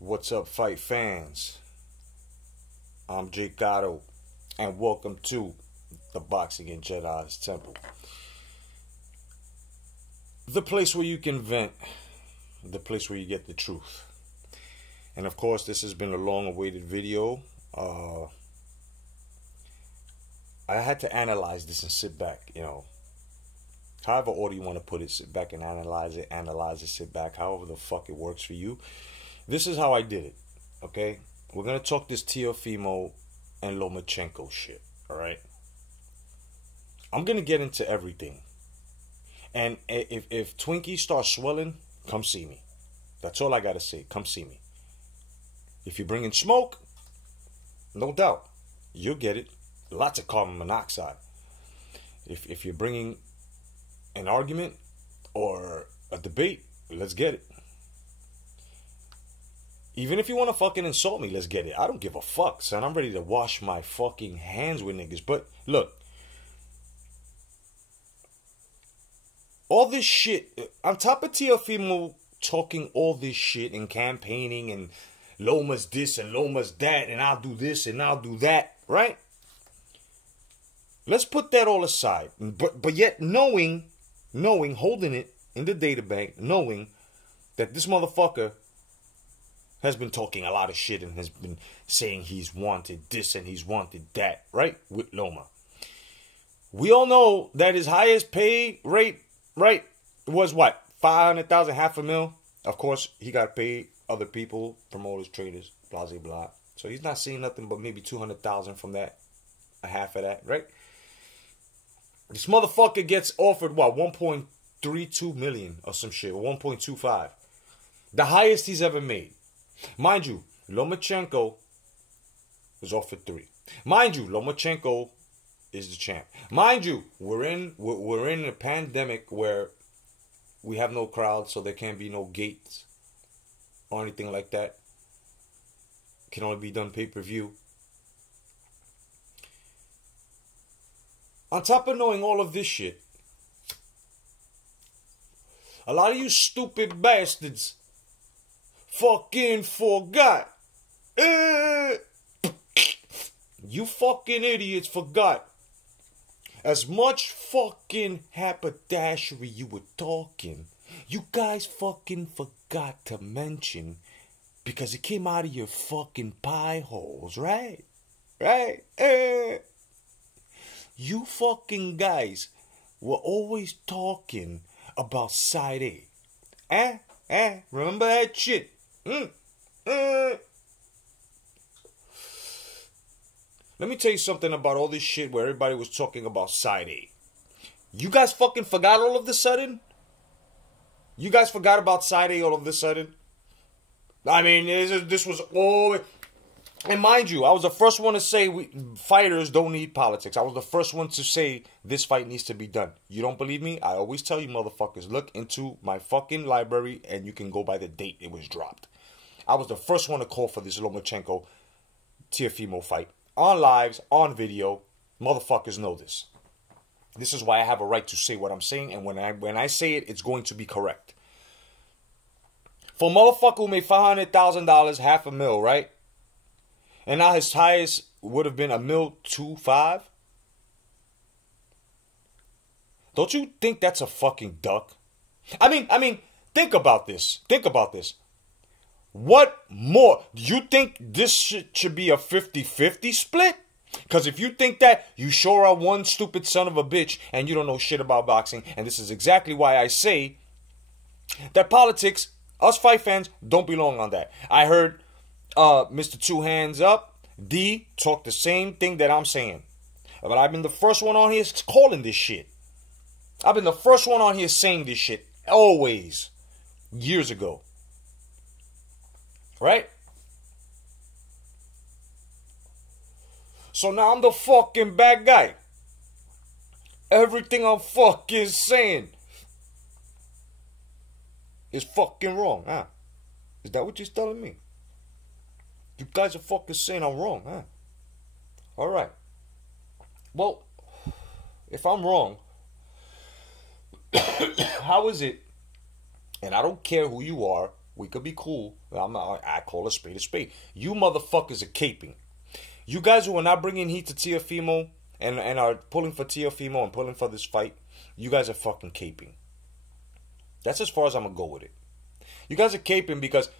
What's up, fight fans? I'm Jake Gatto, and welcome to the Boxing and Jedi's Temple. The place where you can vent, the place where you get the truth. And of course, this has been a long-awaited video. I had to analyze this and sit back, however order you want to put it, sit back and analyze it, sit back, however the fuck it works for you. This is how I did it, okay? We're going to talk this Teofimo and Lomachenko shit, all right? I'm going to get into everything. And if Twinkie starts swelling, come see me. That's all I got to say. Come see me. If you're bringing smoke, no doubt, you'll get it. Lots of carbon monoxide. If you're bringing an argument or a debate, let's get it. Even if you want to fucking insult me, let's get it. I don't give a fuck, son. I'm ready to wash my fucking hands with niggas. But look, all this shit, on top of Teofimo talking all this shit and campaigning and Loma's this and Loma's that and I'll do this and I'll do that, right? Let's put that all aside. But yet knowing, holding it in the data bank, knowing that this motherfucker has been talking a lot of shit and has been saying he's wanted this and he's wanted that, right? With Loma. We all know that his highest pay rate, right, was what? 500,000, $500,000. Of course, he got paid other people, promoters, traders, blah, blah, blah. So he's not seeing nothing but maybe 200,000 from that, a half of that, right? This motherfucker gets offered, what, 1.32 million or some shit, or 1.25. The highest he's ever made. Mind you, Lomachenko was offered 3. Mind you, Lomachenko is the champ. Mind you, we're in a pandemic where we have no crowd, so there can't be no gates or anything like that. It can only be done pay-per-view. On top of knowing all of this shit, a lot of you stupid bastards fucking forgot. You fucking idiots forgot. As much fucking haberdashery you were talking, you guys fucking forgot to mention, because it came out of your fucking pie holes, right? Right? You fucking guys were always talking about side A. Remember that shit? Let me tell you something about all this shit where everybody was talking about side A. You guys fucking forgot all of a sudden? You guys forgot about side A all of a sudden? I mean, this was all... And mind you, I was the first one to say fighters don't need politics. I was the first one to say this fight needs to be done. You don't believe me? I always tell you motherfuckers, look into my fucking library and you can go by the date it was dropped. I was the first one to call for this Lomachenko Teofimo fight. On lives, on video, motherfuckers know this. This is why I have a right to say what I'm saying, and when I say it, it's going to be correct. For a motherfucker who made $500,000, $500,000, right? And now his highest would have been $1.25 million. Don't you think that's a fucking duck? I mean, think about this. Think about this. What more? You think this should be a 50-50 split? Because if you think that, you sure are one stupid son of a bitch and you don't know shit about boxing. And this is exactly why I say that politics, us fight fans, don't belong on that. I heard Mr. Two Hands Up, D, talk the same thing that I'm saying. But I've been the first one on here calling this shit. I've been the first one on here saying this shit. Always. Years ago. Right? So now I'm the fucking bad guy. Everything I'm fucking saying is fucking wrong, huh? Is that what you're telling me? You guys are fucking saying I'm wrong, huh? Alright. Well, if I'm wrong, how is it, and I don't care who you are, We could be cool. I call a spade a spade. You motherfuckers are caping. You guys who are not bringing heat to Teofimo and are pulling for Teofimo and pulling for this fight, you guys are fucking caping. That's as far as I'm going to go with it. You guys are caping because,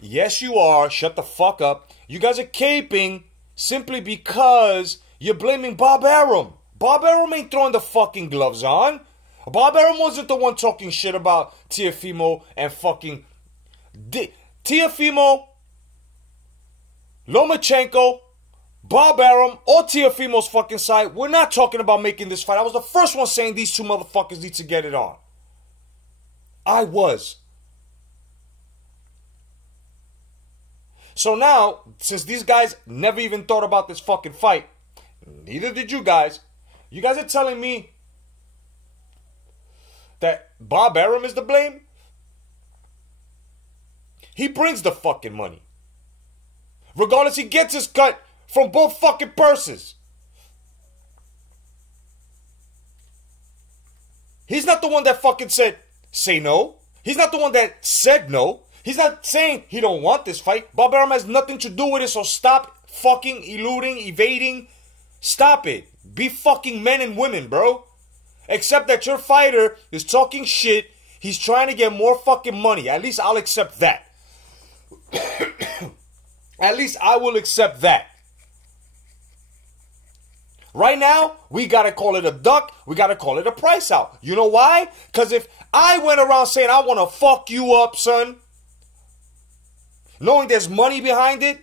yes you are, shut the fuck up. You guys are caping simply because you're blaming Bob Arum. Bob Arum ain't throwing the fucking gloves on. Bob Arum wasn't the one talking shit about Teofimo and fucking... Teofimo, Lomachenko, Bob Arum, or Teofimo's fucking side. We're not talking about making this fight. I was the first one saying these two motherfuckers need to get it on. I was. So now, since these guys never even thought about this fucking fight, neither did you guys. You guys are telling me that Bob Arum is to blame? He brings the fucking money. Regardless, he gets his cut from both fucking purses. He's not the one that fucking said, say no. He's not the one that said no. He's not saying he don't want this fight. Bob Arum has nothing to do with it, so stop fucking eluding, evading. Stop it. Be fucking men and women, bro. Except that your fighter is talking shit. He's trying to get more fucking money. At least I'll accept that. At least I will accept that. Right now, we gotta call it a duck. We gotta call it a price out. You know why? Because if I went around saying I want to fuck you up, son, knowing there's money behind it,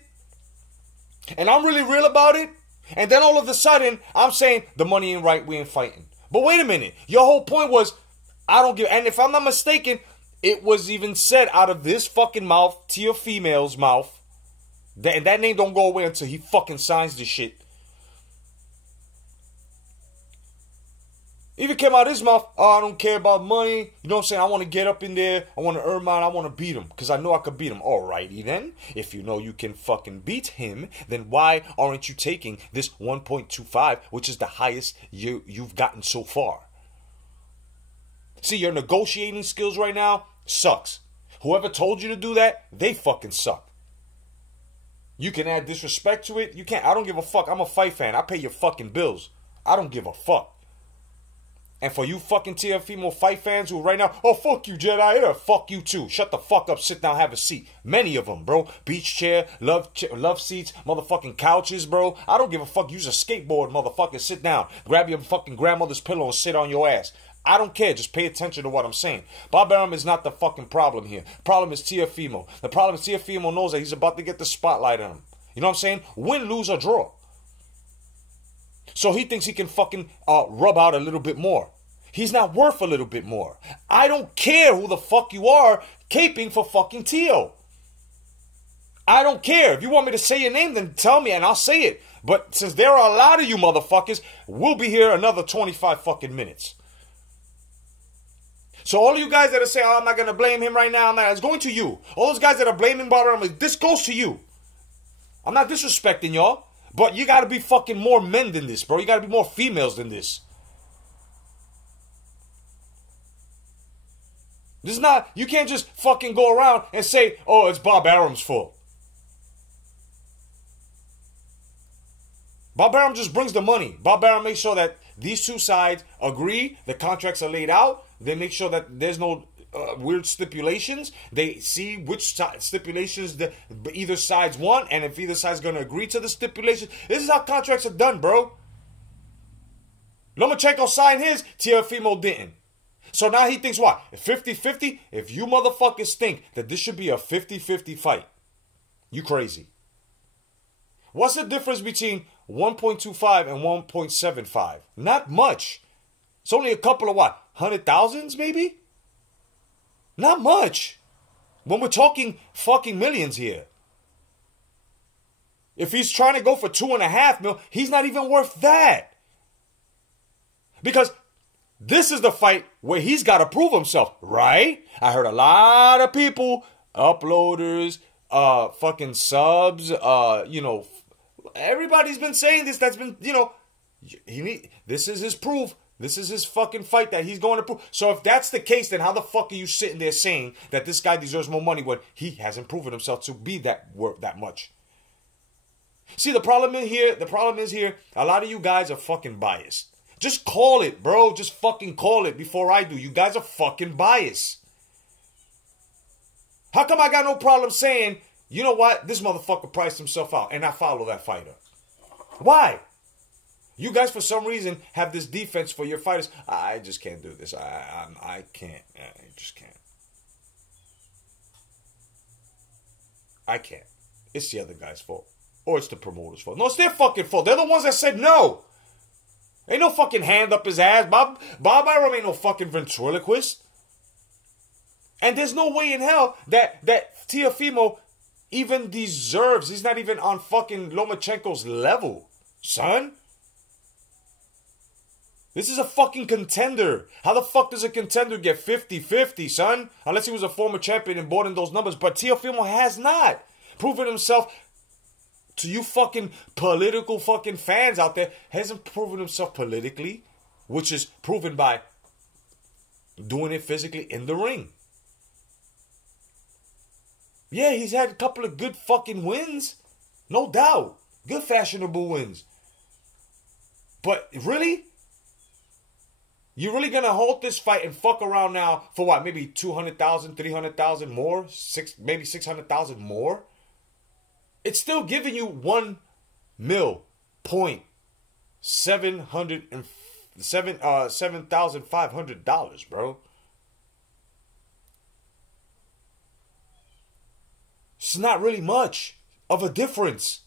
and I'm really real about it, and then all of a sudden, I'm saying the money ain't right, we ain't fighting. But wait a minute. Your whole point was, I don't give... And if I'm not mistaken, it was even said out of this fucking mouth, Teofimo's mouth, and that name don't go away until he fucking signs this shit. Even came out of his mouth, oh, I don't care about money. You know what I'm saying? I want to get up in there. I want to earn mine. I want to beat him because I know I could beat him. Alrighty then. If you know you can fucking beat him, then why aren't you taking this 1.25, which is the highest you've gotten so far? See, your negotiating skills right now sucks. Whoever told you to do that, they fucking suck. You can add disrespect to it. You can't. I don't give a fuck. I'm a fight fan. I pay your fucking bills. I don't give a fuck. And for you fucking Teofimo fight fans who right now, oh, fuck you, Jedi, yeah, fuck you too. Shut the fuck up, sit down, have a seat. Many of them, bro. Beach chair, love seats, motherfucking couches, bro. I don't give a fuck. Use a skateboard, motherfucker. Sit down. Grab your fucking grandmother's pillow and sit on your ass. I don't care. Just pay attention to what I'm saying. Bob Arum is not the fucking problem here. Problem is Teofimo. The problem is Teofimo knows that he's about to get the spotlight on him. You know what I'm saying? Win, lose, or draw. So he thinks he can fucking rub out a little bit more. He's not worth a little bit more. I don't care who the fuck you are caping for fucking Teo. I don't care. If you want me to say your name, then tell me and I'll say it. But since there are a lot of you motherfuckers, we'll be here another 25 fucking minutes. So all of you guys that are saying, oh, I'm not going to blame him right now, it's going to you. All those guys that are blaming Bob Arum, this goes to you. I'm not disrespecting y'all. But you got to be fucking more men than this, bro. You got to be more females than this. This is not, you can't just fucking go around and say, oh, it's Bob Arum's fault. Bob Arum just brings the money. Bob Arum makes sure that these two sides agree, the contracts are laid out, they make sure that there's no weird stipulations. They see which stipulations either sides want, and if either side's going to agree to the stipulations. This is how contracts are done, bro. Lomachenko signed his, Teofimo didn't. So now he thinks what? 50-50? If you motherfuckers think that this should be a 50-50 fight, you crazy. What's the difference between 1.25 and 1.75? Not much. It's only a couple of what? 100,000s maybe? Not much. When we're talking fucking millions here. If he's trying to go for 2.5 mil, he's not even worth that. Because this is the fight where he's got to prove himself, right? I heard a lot of people, uploaders, fucking subs, you know, everybody's been saying this. That's been, you know, this is his proof. This is his fucking fight that he's going to prove. So if that's the case, then how the fuck are you sitting there saying that this guy deserves more money when he hasn't proven himself to be that worth that much? See, the problem is here, a lot of you guys are fucking biased. Just call it, bro. Just fucking call it before I do. You guys are fucking biased. How come I got no problem saying, you know what? This motherfucker priced himself out and I follow that fighter. Why? You guys, for some reason, have this defense for your fighters. I just can't do this. I can't. I just can't. I can't. It's the other guy's fault. Or it's the promoter's fault. No, it's their fucking fault. They're the ones that said no. Ain't no fucking hand up his ass. Bob Arum ain't no fucking ventriloquist. And there's no way in hell that Teofimo even deserves. He's not even on fucking Lomachenko's level, son. This is a fucking contender. How the fuck does a contender get 50-50, son? Unless he was a former champion and bought in those numbers. But Teofimo has not proven himself to you fucking political fucking fans out there. Hasn't proven himself politically, which is proven by doing it physically in the ring. Yeah, he's had a couple of good fucking wins. No doubt. Good fashionable wins. But really? You really gonna hold this fight and fuck around now for what? Maybe 200,000, 300,000 more? Maybe 600,000 more? It's still giving you $7,500, bro. It's not really much of a difference.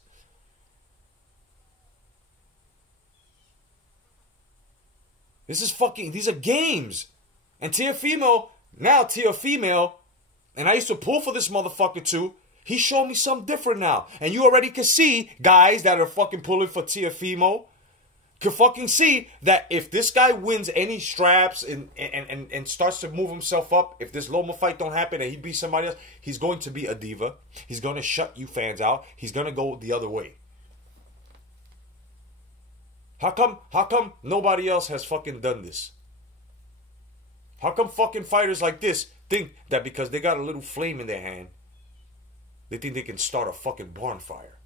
This is fucking, these are games. And Teofimo, and I used to pull for this motherfucker too. He showed me something different now. And you already can see, guys that are fucking pulling for Teofimo, can fucking see that if this guy wins any straps and starts to move himself up, if this Loma fight don't happen and he beats somebody else, he's going to be a diva. He's going to shut you fans out. He's going to go the other way. How come nobody else has fucking done this? How come fucking fighters like this think that because they got a little flame in their hand, they think they can start a fucking bonfire?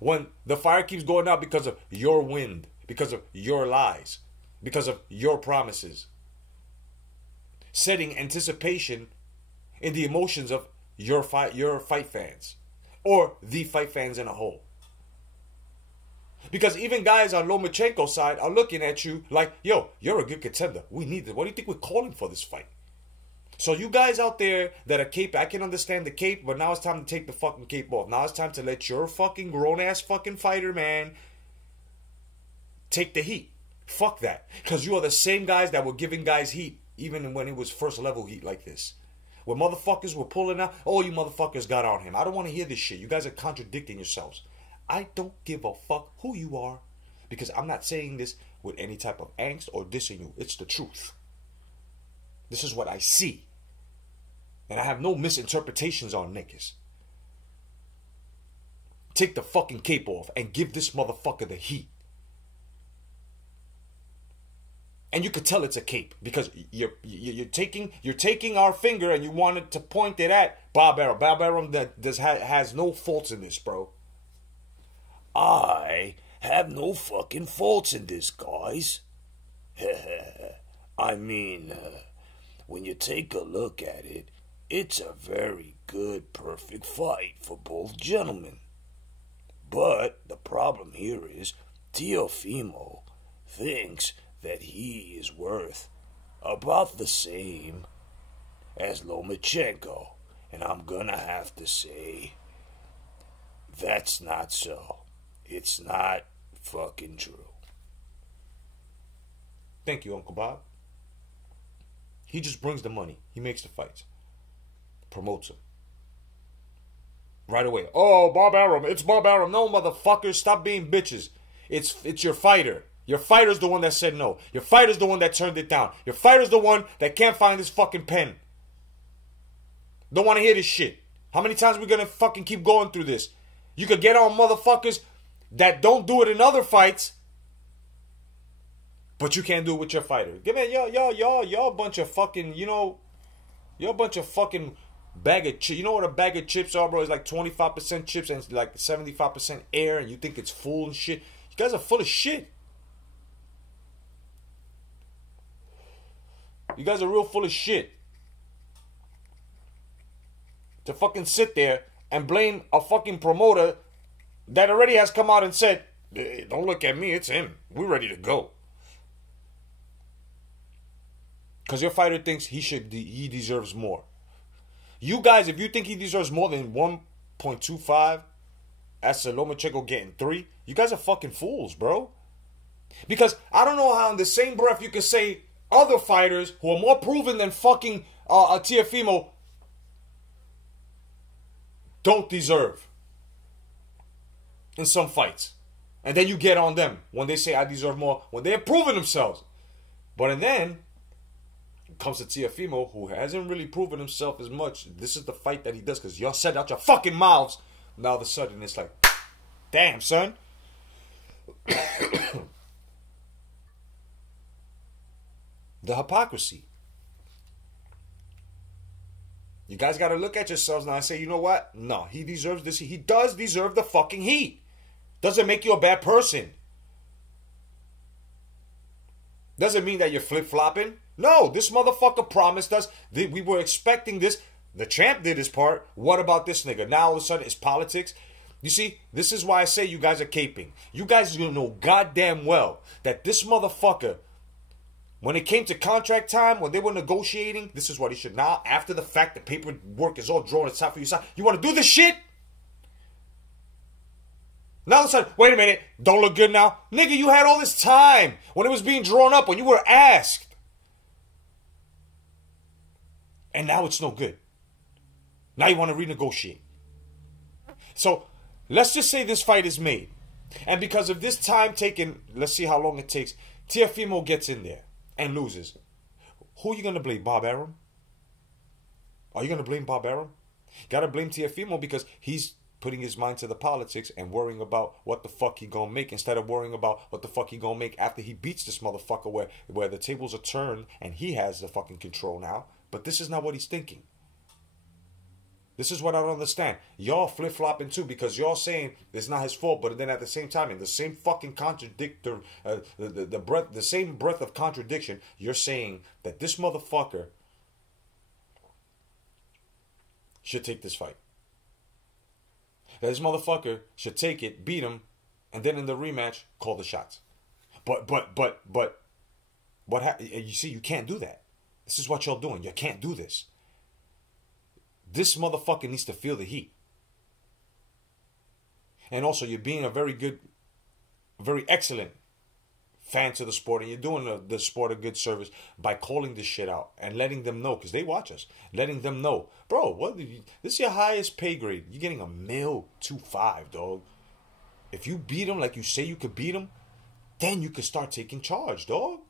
When the fire keeps going out because of your wind, because of your lies, because of your promises, setting anticipation in the emotions of your fight fans, or the fight fans in a whole. Because even guys on Lomachenko's side are looking at you like, yo, you're a good contender. We need this. What do you think we're calling for this fight? So you guys out there that are cape, I can understand the cape, but now it's time to take the fucking cape off. Now it's time to let your fucking grown-ass fucking fighter, man, take the heat. Fuck that. Because you are the same guys that were giving guys heat even when it was first level heat like this. When motherfuckers were pulling out, oh, you motherfuckers got on him. I don't want to hear this shit. You guys are contradicting yourselves. I don't give a fuck who you are, because I'm not saying this with any type of angst or dissing you. It's the truth. This is what I see. And I have no misinterpretations on niggas. Take the fucking cape off and give this motherfucker the heat. And you could tell it's a cape because you're taking our finger and you wanted to point it at Bob Arum. Bob Arum that has no faults in this, bro. I have no fucking faults in this, guys. I mean, when you take a look at it, it's a very good, perfect fight for both gentlemen. But the problem here is Teofimo thinks that he is worth about the same as Lomachenko. And I'm gonna have to say, that's not so. It's not fucking true. Thank you, Uncle Bob. He just brings the money. He makes the fights. Promotes them. Right away. Oh, Bob Arum. It's Bob Arum. No, motherfuckers. Stop being bitches. It's your fighter. Your fighter's the one that said no. Your fighter's the one that turned it down. Your fighter's the one that can't find his fucking pen. Don't want to hear this shit. How many times we gonna fucking keep going through this? You could get on motherfuckers that don't do it in other fights, but you can't do it with your fighter. Man, y'all a bunch of fucking, you're a bunch of fucking bag of chips. You know what a bag of chips are, bro? It's like 25% chips and like 75% air, and you think it's full and shit. You guys are full of shit. You guys are real full of shit. To fucking sit there and blame a fucking promoter that already has come out and said, hey, don't look at me, it's him. We're ready to go. Because your fighter thinks he deserves more. You guys, if you think he deserves more than 1.25, as Lomachenko getting 3, you guys are fucking fools, bro. Because I don't know how in the same breath you could say other fighters who are more proven than fucking Teofimo don't deserve in some fights. And then you get on them when they say I deserve more, when they have proven themselves. But then it comes to Teofimo, who hasn't really proven himself as much. This is the fight that he does, because y'all said out your fucking mouths. Now all of a sudden it's like, damn, son. The hypocrisy. You guys got to look at yourselves now and say, you know what? No, he deserves this. He does deserve the fucking heat. Doesn't make you a bad person. Doesn't mean that you're flip-flopping. No, this motherfucker promised us that we were expecting this. The champ did his part. What about this nigga? Now all of a sudden it's politics. You see, this is why I say you guys are caping. You guys know goddamn well that this motherfucker, when it came to contract time, when they were negotiating, this is what he should now, after the fact, the paperwork is all drawn aside for you. You want to do this shit? Now all of a sudden, wait a minute, don't look good now? Nigga, you had all this time when it was being drawn up, when you were asked. And now it's no good. Now you want to renegotiate. So, let's just say this fight is made. And because of this time taken, let's see how long it takes, Teofimo gets in there and loses. Who are you going to blame? Bob Arum? Are you going to blame Bob Arum? You got to blame Teofimo because he's putting his mind to the politics and worrying about what the fuck he going to make instead of worrying about what the fuck he going to make after he beats this motherfucker where the tables are turned and he has the fucking control now. But this is not what he's thinking. This is what I don't understand. Y'all flip-flopping too because y'all saying it's not his fault, but then at the same time, in the same fucking contradictor, the same breath of contradiction, you're saying that this motherfucker should take this fight. That this motherfucker should take it, beat him, and then in the rematch, call the shots. But, you see, you can't do that. This is what y'all doing. You can't do this. This motherfucker needs to feel the heat. And also, you're being a very good, very excellent fan to the sport. And you're doing the sport a good service by calling this shit out and letting them know. Because they watch us. Letting them know. Bro, this is your highest pay grade. You're getting $1.25, dog. If you beat him like you say you could beat him, then you could start taking charge, dog.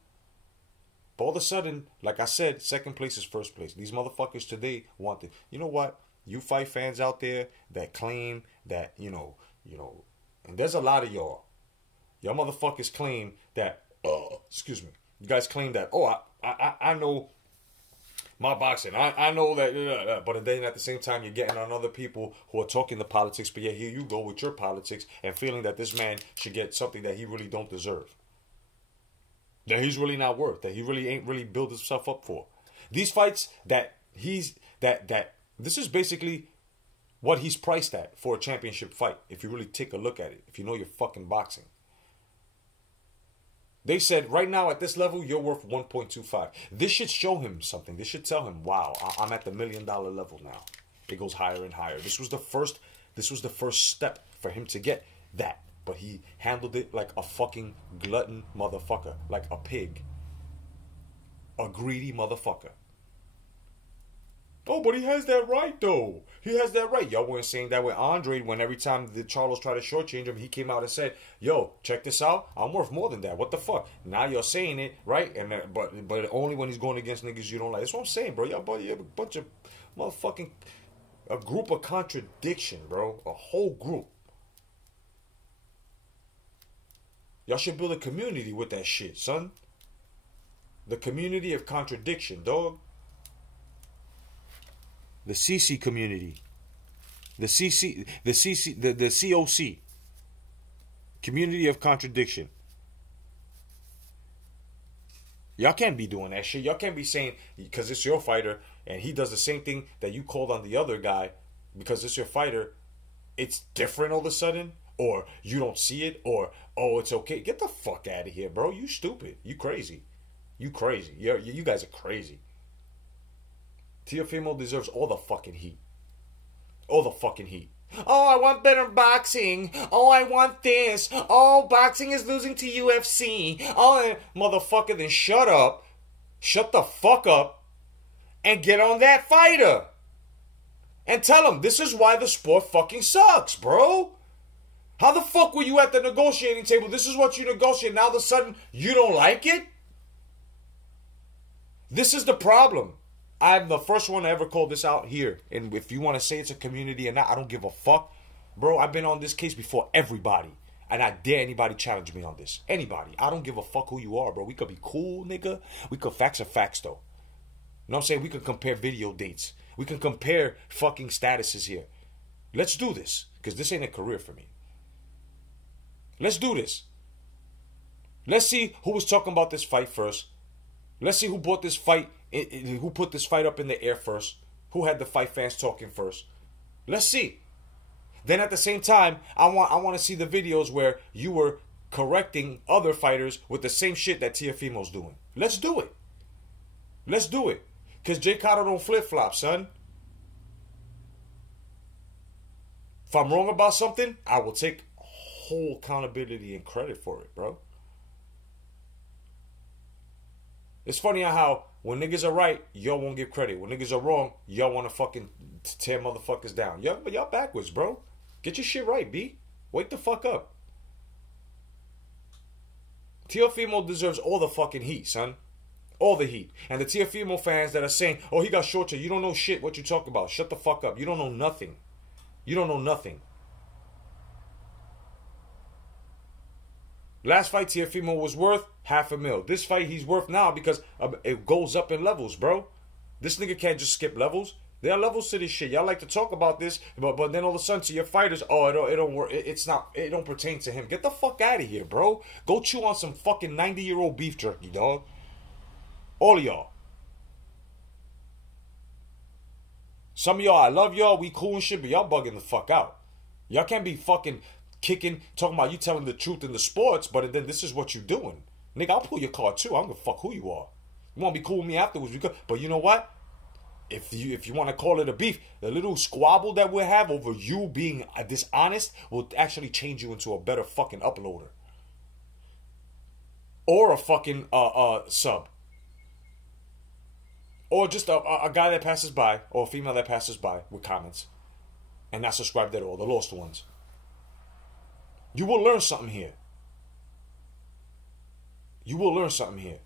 But all of a sudden, like I said, second place is first place. These motherfuckers today want it. You know what? You fight fans out there that claim that, you know, and there's a lot of y'all. Y'all motherfuckers claim that, excuse me. You guys claim that, I know my boxing. I know that, but then at the same time, you're getting on other people who are talking the politics, but yeah, here you go with your politics and feeling that this man should get something that he really don't deserve. That he's really not worth, that he really ain't really built himself up for. These fights that this is basically what he's priced at for a championship fight. If you really take a look at it, if you know your fucking boxing. They said right now at this level, you're worth 1.25. This should show him something. This should tell him, wow, I'm at the $1 million level now. It goes higher and higher. This was the first step for him to get that. But he handled it like a fucking glutton motherfucker. Like a pig. A greedy motherfucker. Oh, but he has that right, though. He has that right. Y'all weren't saying that with Andre when every time the Charlos tried to shortchange him, he came out and said, yo, check this out. I'm worth more than that. What the fuck? Now you're saying it, right? And but only when he's going against niggas you don't like. That's what I'm saying, bro. Y'all a bunch of motherfucking... A group of contradiction, bro. A whole group. Y'all should build a community with that shit, son. The community of contradiction, dog. The CC community. The COC. Community of contradiction. Y'all can't be doing that shit. Y'all can't be saying, because it's your fighter, and he does the same thing that you called on the other guy, because it's your fighter, it's different all of a sudden, or you don't see it, or, oh, it's okay. Get the fuck out of here, bro. You stupid. You crazy. You crazy. You guys are crazy. Teofimo deserves all the fucking heat. All the fucking heat. Oh, I want better boxing. Oh, I want this. Oh, boxing is losing to UFC. Oh, motherfucker, then shut up. Shut the fuck up. And get on that fighter. And tell him, this is why the sport fucking sucks, bro. How the fuck were you at the negotiating table? This is what you negotiate. Now all of a sudden, you don't like it? This is the problem. I'm the first one to ever call this out here. And if you want to say it's a community or not, I don't give a fuck. Bro, I've been on this case before everybody. And I dare anybody challenge me on this. Anybody. I don't give a fuck who you are, bro. We could be cool, nigga. We could facts are facts, though. You know what I'm saying? We can compare video dates. We can compare fucking statuses here. Let's do this. Because this ain't a career for me. Let's do this. Let's see who was talking about this fight first. Let's see who brought this fight, who put this fight up in the air first. Who had the fight fans talking first. Let's see. Then at the same time, I want to see the videos where you were correcting other fighters with the same shit that Teofimo's doing. Let's do it. Let's do it. Because Jay Cotto don't flip-flop, son. If I'm wrong about something, I will take whole accountability and credit for it, bro. It's funny how when niggas are right, y'all won't give credit. When niggas are wrong, y'all want to fucking tear motherfuckers down. Y'all backwards, bro. Get your shit right, B. Wake the fuck up. Teofimo deserves all the fucking heat, son. All the heat. And the Teofimo fans that are saying, oh, he got short, you don't know shit what you talk about. Shut the fuck up. You don't know nothing. You don't know nothing. Last fight, Teofimo was worth $500,000. This fight, he's worth now because it goes up in levels, bro. This nigga can't just skip levels. There are levels to this shit. Y'all like to talk about this, but then all of a sudden to your fighters, oh, it don't work. It don't pertain to him. Get the fuck out of here, bro. Go chew on some fucking 90-year-old beef jerky, dog. All of y'all. Some of y'all, I love y'all. We cool and shit, but y'all bugging the fuck out. Y'all can't be fucking kicking, talking about you telling the truth in the sports, but then this is what you doing. Nigga, I'll pull your card too. I don't give a fuck who you are. You want to be cool with me afterwards? But you know what? If you want to call it a beef, the little squabble that we'll have over you being dishonest will actually change you into a better fucking uploader. Or a fucking sub. Or just a guy that passes by, or a female that passes by with comments. And not subscribed at all, the lost ones. You will learn something here. You will learn something here.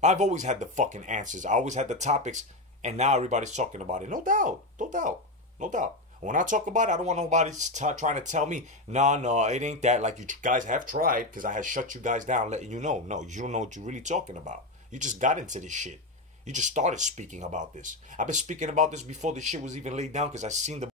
I've always had the fucking answers. I always had the topics, and now everybody's talking about it. No doubt. No doubt. No doubt. When I talk about it, I don't want nobody trying to tell me, no, it ain't that. Like you guys have tried, because I had shut you guys down, letting you know. No, you don't know what you're really talking about. You just got into this shit. You just started speaking about this. I've been speaking about this before this shit was even laid down, because I seen the